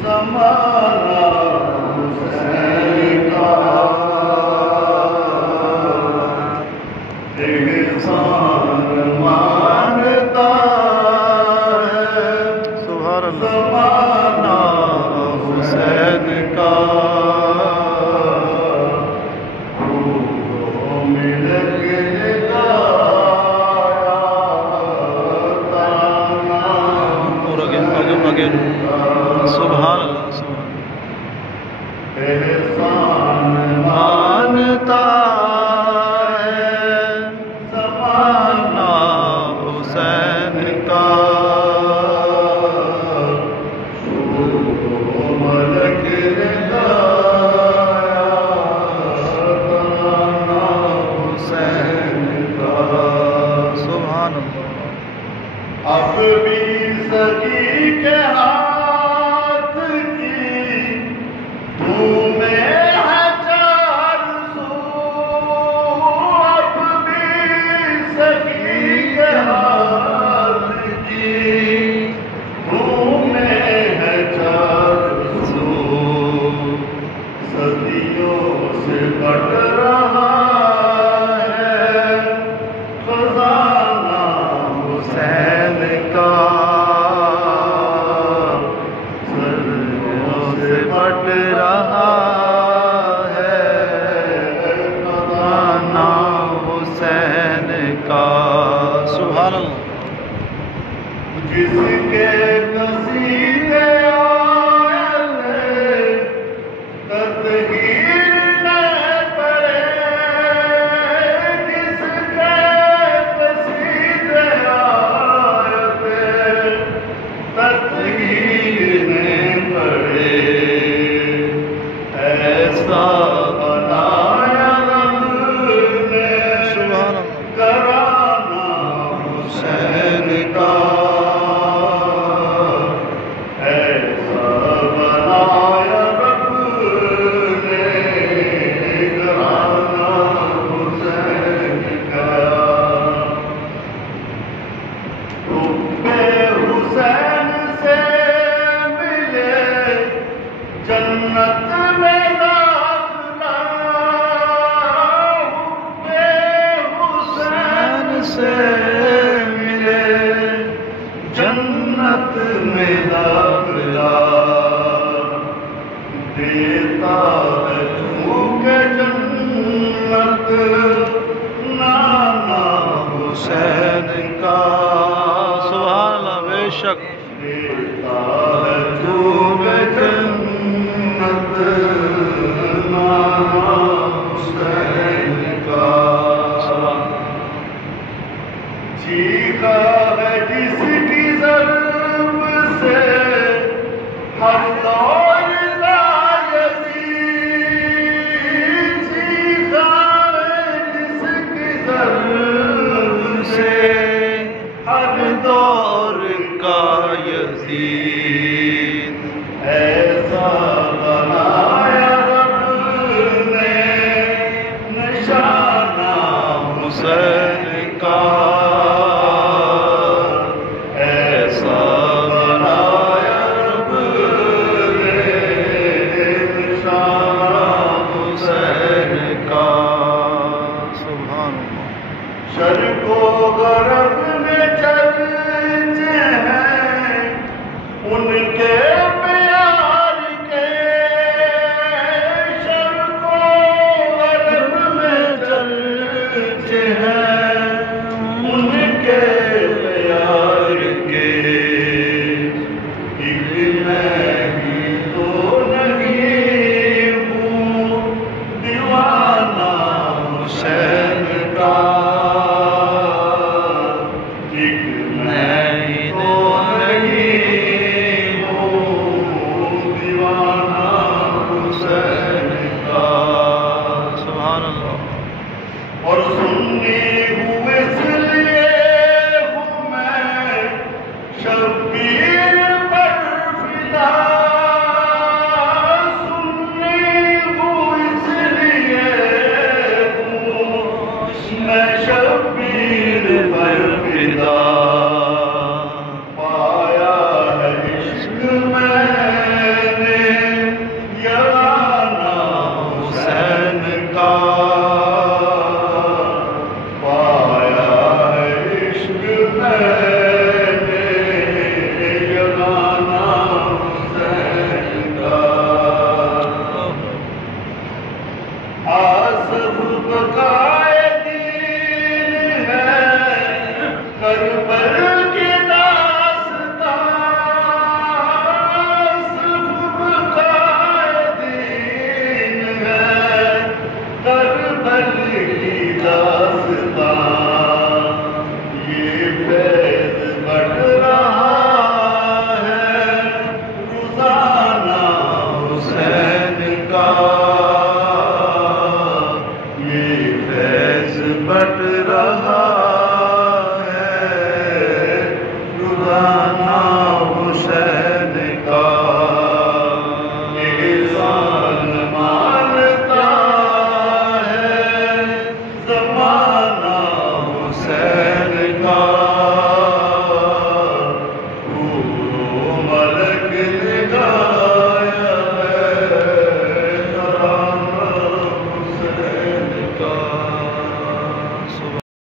زمانہ حسین کا احسان مانتا ہے سبحان اللہ زمانہ حسین کا مل کے گایا اور آگے سبحان اللہ سبحان احسان مانتا ہے زمانہ حسین کا ملک نے گایا ترانہ حسین کا سبحان اللہ اب بھی سخی کے ہاتھ کی تمہیں ہے چار سو اب بھی سخی کے ہاتھ کی تمہیں ہے چار سو صدیوں سے بڑھ رہا ہے خزانہ حسین کا صدیوں سے بڑھ رہا ہے خزانہ حسین کا سبحان اللہ جس کے قصیدے آئے تطہیر نہ پڑے جس کے قصیدے آئے تطہیر نہ پڑے ایسا بنایا رب نے سبحان اللہ کرانہ حسین کا ایسا بنایا رب نے کرانہ حسین کا حب حسین سے ملے جنت میں داخلہ حب حسین سے ملے جنت میں داخلہ دیتا ہے چونکہ جنت نانا حسین کا سبحان اللہ بے شک دیتا ہے چونکہ جنت نانا حسین کا چیخا ہے جس کی ضرب سے ہر دور لایزید چیخا ہے جس کی ضرب سے ہر دور کا یزید ایسا بنایا رب نے نشانہ حسین کا ایسا بنایا رب نے نشانہ حسین کا سبحان اللہ شرق و غرب میں چرچے ہیں ان کے پیار کے شرق و غرب میں چرچے ہیں ان کے پیار کے ایک میں ہی تو نہیں ہوں دیوانہ حسین کا ایک میں تو نہیں ہوں دیوانہ حسین کا سبحان اللہ اور سنی ہوں اس لیے ہوں میں شبیر پر فدا سنی ہوں اس لیے ہوں میں شبیر پر فدا پایا ہے عشق میں